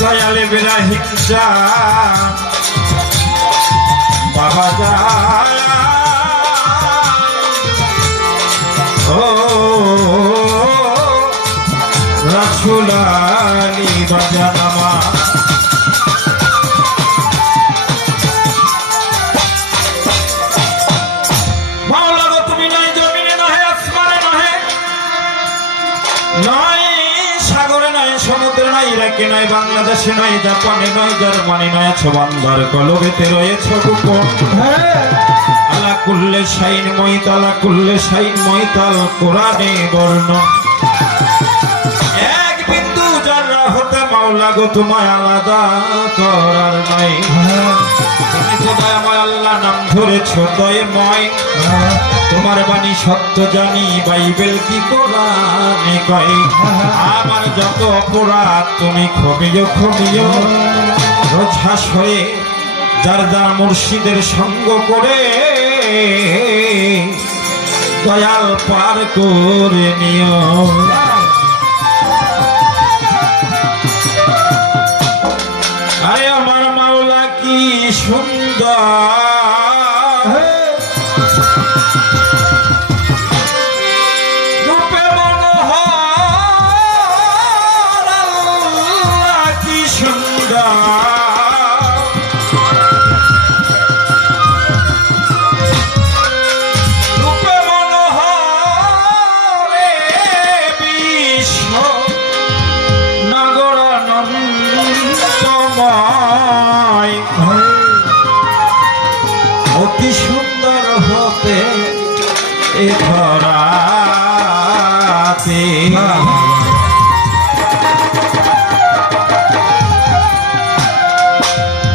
দয়ালে ইব্রাহিম জান বাবা জান ও রাসূল আলী বাজান আমার মাওলা গো তুমি নাই জমিনে নহে আসমানে নহে নয় সাগরে নয় সমুদ্রে নয় ইরাকে নয় বাংলাদেশে নয় জাপানে নয় জার্মানি নয় ছবান্ধার কলবেতে রয়েছে গোপন আলা কুল্লে শাইন মইতাল আলা কুল্লে শাইন মইতাল কোরআনে বর্ণ এক বিন্দু যারা হতে মাওলা গো তোমায় আলাদা করার নাই তুমি তো দয়াময় আল্লাহ নাম ধরেছ দয়াময় তোমার বাণী সত্য জানি বাইবেল কি কোরআনে কয় আমার যত অপরাধ তুমি ক্ষমিও ক্ষমিও রোজ হাস হয়ে যার যার মুর্শিদের সঙ্গ করে দয়াল পার করে নিও আরে আমার মাওলা কি সুন্দর রূপে মনোহর আল্লাহ কি সুন্দর রূপে মনোহর বিশ্ব নগর নন্দময় অতি সুন্দর হতে এ ধরাতে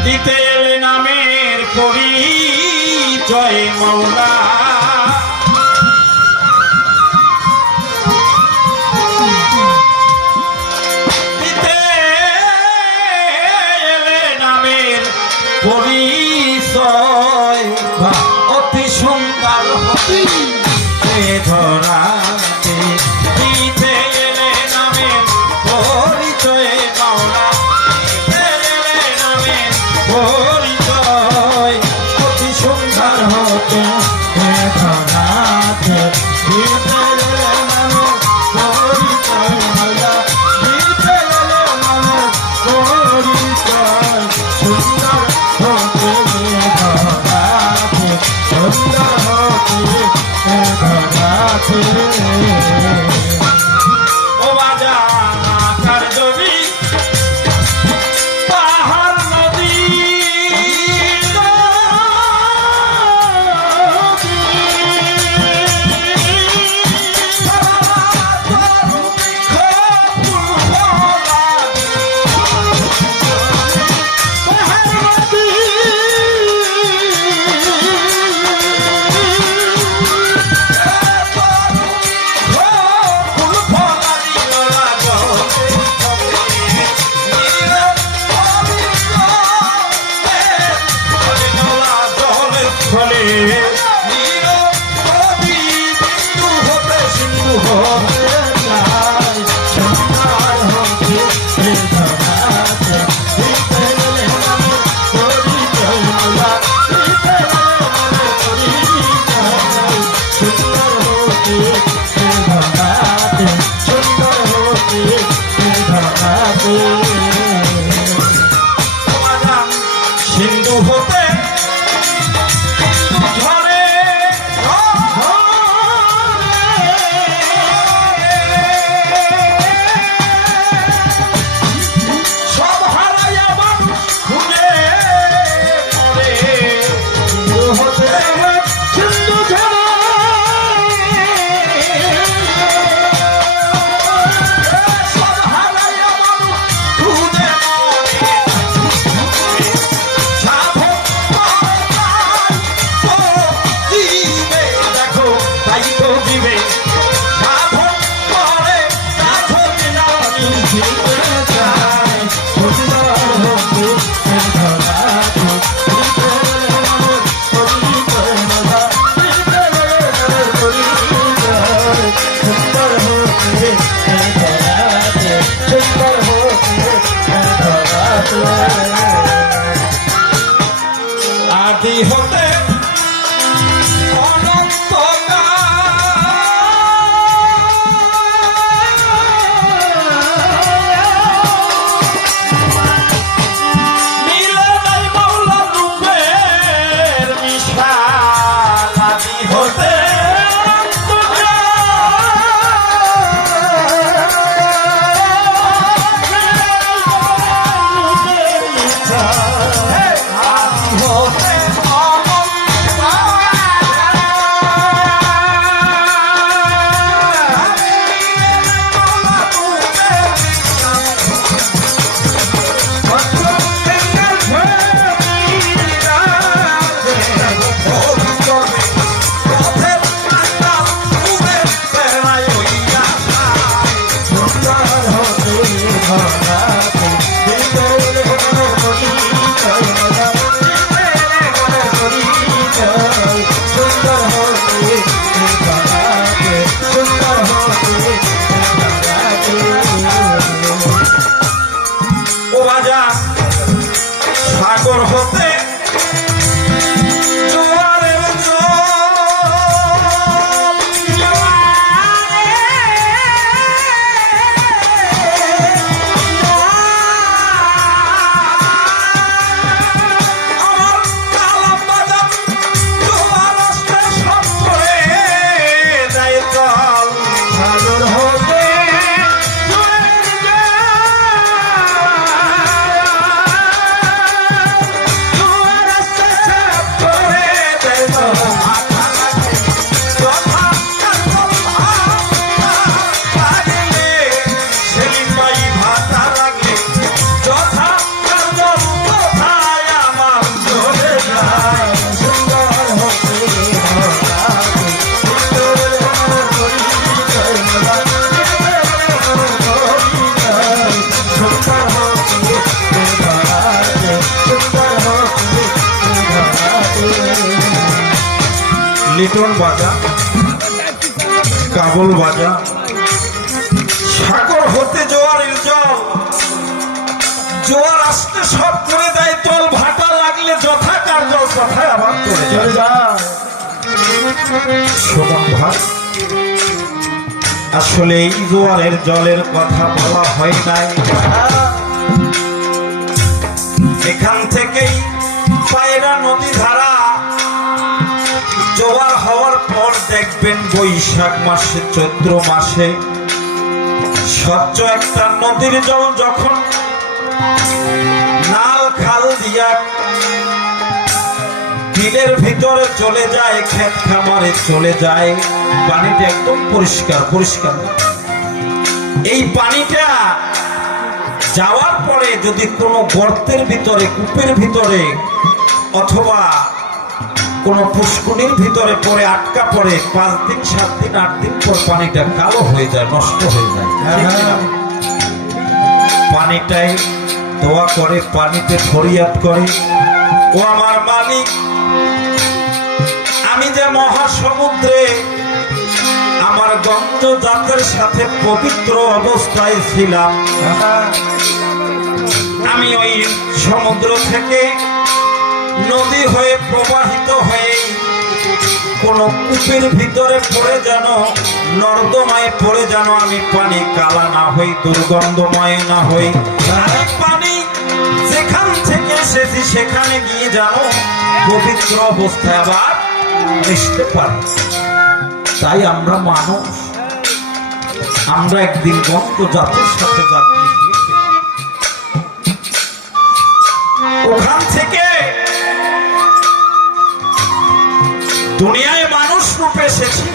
দিতে এলে নামের পরিচয় মাওলা দিতে এলে নামের পরিচয় অতি সুন্দর হতে ধরাতে দিতে এলে সাগর হতে জোয়ারের আমার কালাম বাজান তোমার আসতে সব করে দেয় জল সাগর হতে লিটন বাজা কাবুল বাজা সাগর হতে জোয়ারের জল জোয়ার আসতে সব করে দেয় তল ভাটা লাগলে যথা কার্য তথায় আবার চলে যায় শোভন ভাই আসলে এই জোয়ারের জলের কথা বলা হয় নাই এখান থেকেই পায়রা নদী ধারা জোয়ার হওয়ার পর দেখবেন বৈশাখ মাসে চৈত্র মাসে স্বচ্ছ একটা নদীর জল যখন নাল খাল দিয়া বিলের ভিতরে চলে যায় ক্ষেত খামারে চলে যায় পানিটা একদম পরিষ্কার পরিষ্কার এই পানিটা যাওয়ার পরে যদি কোনো গর্তের ভিতরে কূপের ভিতরে অথবা কোন পুষ্করিণীর ভিতরে পড়ে আটকা পড়ে 5 দিন 7 দিন 8 দিন পর পানিটা কালো হয়ে যায় নষ্ট হয়ে যায় পানিটাই দোয়া করে পানিতে ফরিয়াদ করে ও আমার মালিক আমি যে মহাসমুদ্রে আমার গন্ধ জাতের সাথে পবিত্র অবস্থায় ছিলাম আমি ওই সমুদ্র থেকে নদী হয়ে প্রবাহিত হয়ে কোন কূপের ভিতরে পড়ে যেন নর্দমায় পড়ে যেন আমি পানি কালা না হই দুর্গন্ধময় না হই পানি যেখান থেকে এসেছি সেখানে গিয়ে যেন পবিত্র অবস্থায় আবার মিশতে পারি তাই আমরা মানুষ আমরা একদিন গন্ধ জাতের সাথে যাত্রী ওখান থেকে দুনিয়ায় মানুষ রূপে এসেছি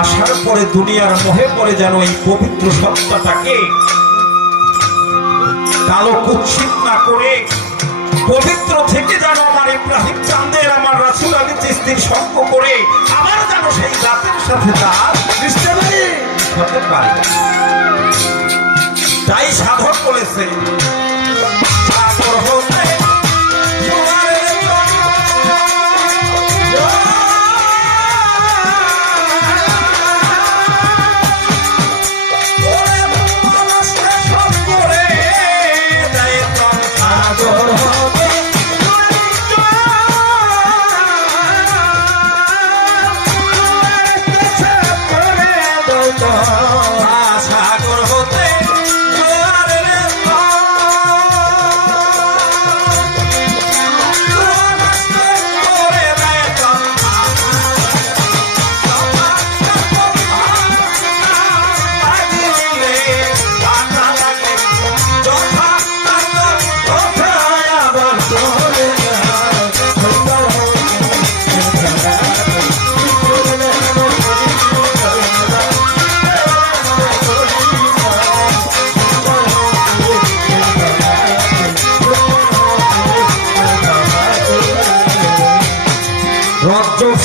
আসার পরে দুনিয়ার মোহে পড়ে যেন এই পবিত্র সত্তাটাকে কালো কুৎসিত না করে পবিত্র থেকে যেন আমার ইব্রাহিম চাঁদের আমার রাসূল আলী চিশতির সঙ্গ করে আবার যেন সেই জাতের সাথে তার মিশতে পারি তাই সাধক বলেছে সাগর হতে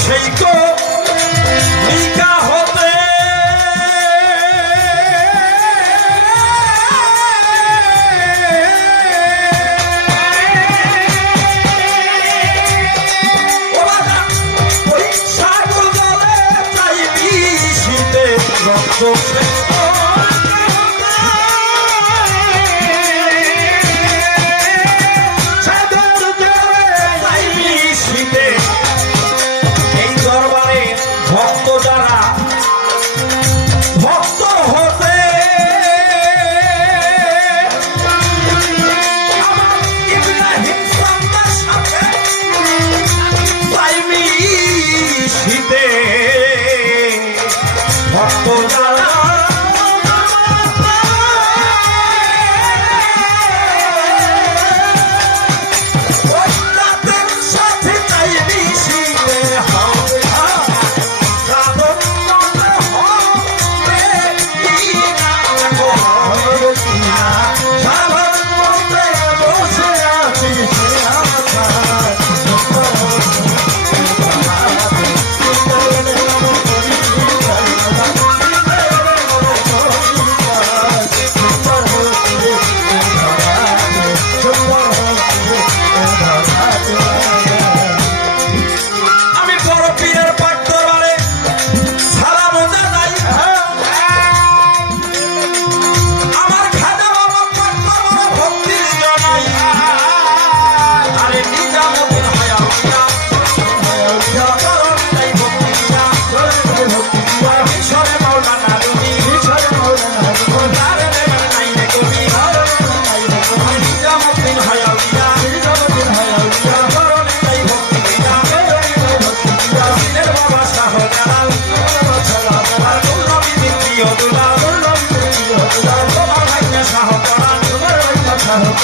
সেই তো নিকা হতে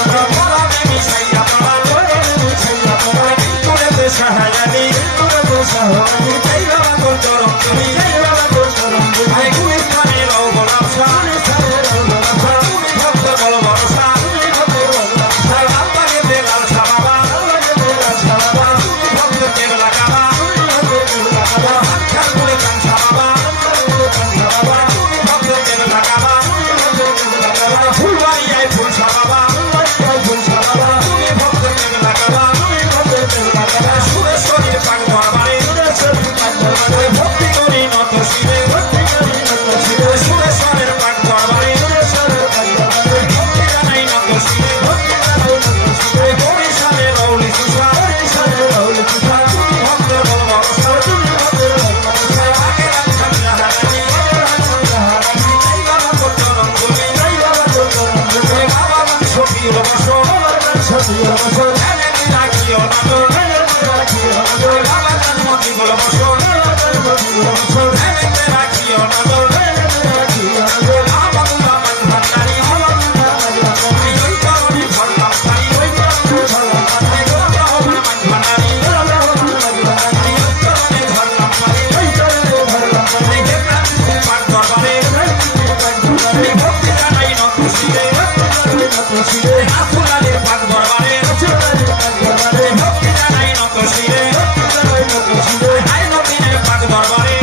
পরাণে মিশাইয়া পরাণ করে দে সাহায্যানি এই বাবা তোর চরণ তুমি আয় গুলিস্তানে রও বলাপসা তুমি ভক্ত বল ভরসা লাল বাগে দে লাল সাবাবা তুমি ভক্ত কেবলা কাবা হাত করে কাঞ্চা বাবা তুমি ভক্ত কেবলা কাবা ফুলবাড়িয়ায় ফুল সাবাবা তুমি ভক্ত কেবলা কাবা সুরেশ্বরীর পাক দরবারে ভক্তি করি নত শিবে সুরেশ্বরের পাক দরবারে ভক্তি জানাই নত শিবে বরিশালে রৌলি তুষা তুমি ভক্ত বল ভরসা আগে রাখছান জাহারানি এই বাবা তোর চরণ ধুলি বাবা বংশ বীর বসন এনে রাখিও নজর বাবা জন্মতি বল বসন এনে রাখিও নজর আমার রামান ভান্ডারি ওই কারণে ধরলাম তারি ওই কারণে ভান্ডারি ওই কারণে ধরলাম তারি দেখে প্রান্তিক পাক দরবারে ভক্তি জানাই নত শিরে আসুলাদের পাক দরবারে ভক্তি জানাই নত শিরে আই নবীনের পাক দরবারে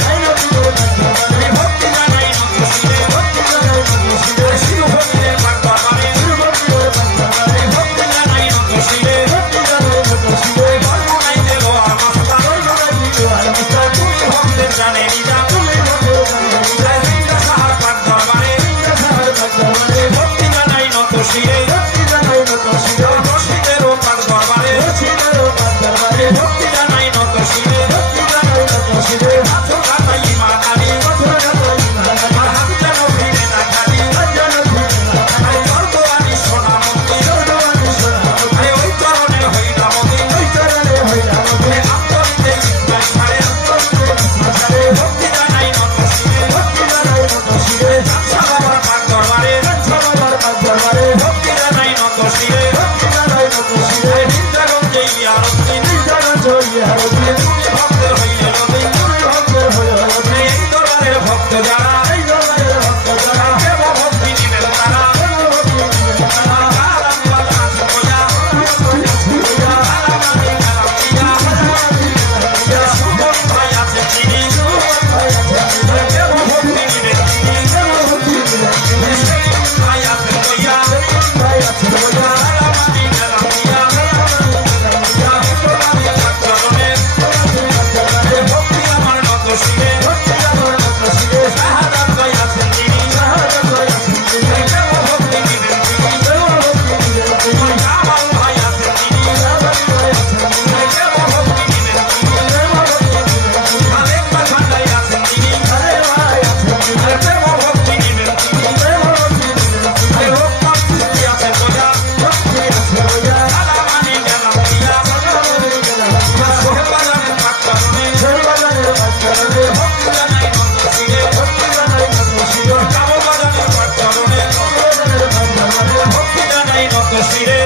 ভক্তি জানাই নত শিরে শিবভূমিদের পাক দরবারে ভক্তি জানাই নত শিরে বর্মনাই দেব আমস্তা তুমি ভক্তের জানে নিদা সাহার পাক দরবারে ভক্তি জানাই নত শিরে রশিদেরও পাক দরবারে ভক্তি জানাই নত শিরে হাত কাটাই মাতারি আর হাত যেন ফিরে না খালি স্বর্গরানী সোনা মন্দির ওই চরণে হইলা মন্দির আন্তরিতে ইসমাইল সারে ভক্তি জানাই নত শিরে জামসা বাবার পাক দরবারে ভক্তি জানাই নত শিরে নিদ্রাগঞ্জে ইয়ারদ্দিন তুমি ভক্তের হইলে নবীন এই দরবারের ভক্ত যারা দেব ভক্তি নিবেন তারা আলাম বালা সুপজা আলামানি কালামিয়া সুবন ভাই আছে চিনি দেব ভক্তি নিবেন চিনি সেলিম ভাই আছে কইয়া আলামানি কালামিয়া ভক্তি আমার নত শিরে শাহাদাত ভাই আছেন যিনি দেব ভক্তি নিবেন তিনি কামাল ভাই আছেন যিনি দেব ভক্তি নিবেন তিনি আলেক ভান্ডারি আছেন যিনি দেব ভক্তি নিবেন তিনি রোকমান সৃষ্টি আছেন বোঝা আলামানি গেলাম দিয়া সোহেবাজানের পাক চরণে ভক্তি জানাই নত শিরে কামবাজানের পাক চরণে ভক্তি জানাই নত শিরে